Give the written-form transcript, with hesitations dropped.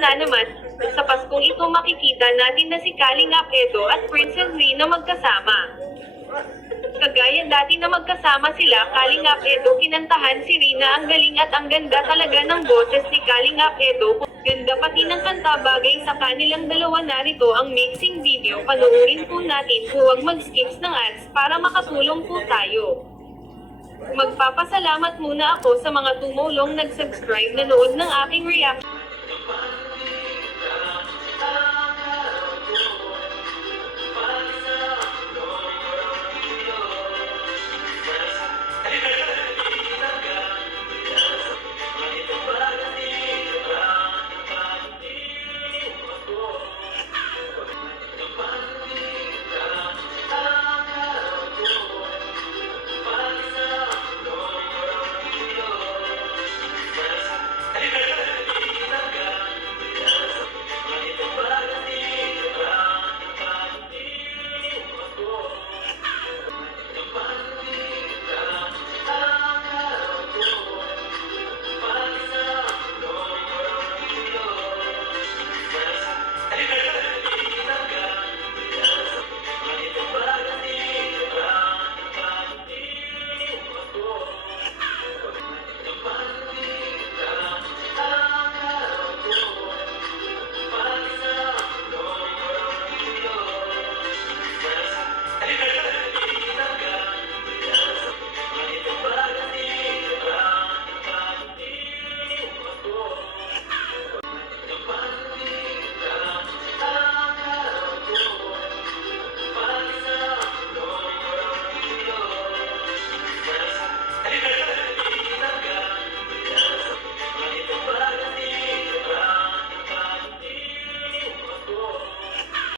na naman, sa Paskong ito makikita natin na si Kalingap Edo at Princess Rina magkasama. Kagaya dati na magkasama sila, Kalingap Edo kinantahan si Rina, ang galing at ang ganda talaga ng boses ni Kalingap Edo. Ganda pati ng kanta bagay sa kanilang dalawa. Narito ang mixing video, panoorin po natin, huwag mag-skips ng ads para makatulong po tayo. Magpapasalamat muna ako sa mga tumulong nag-subscribe, nanood ng aking reaction.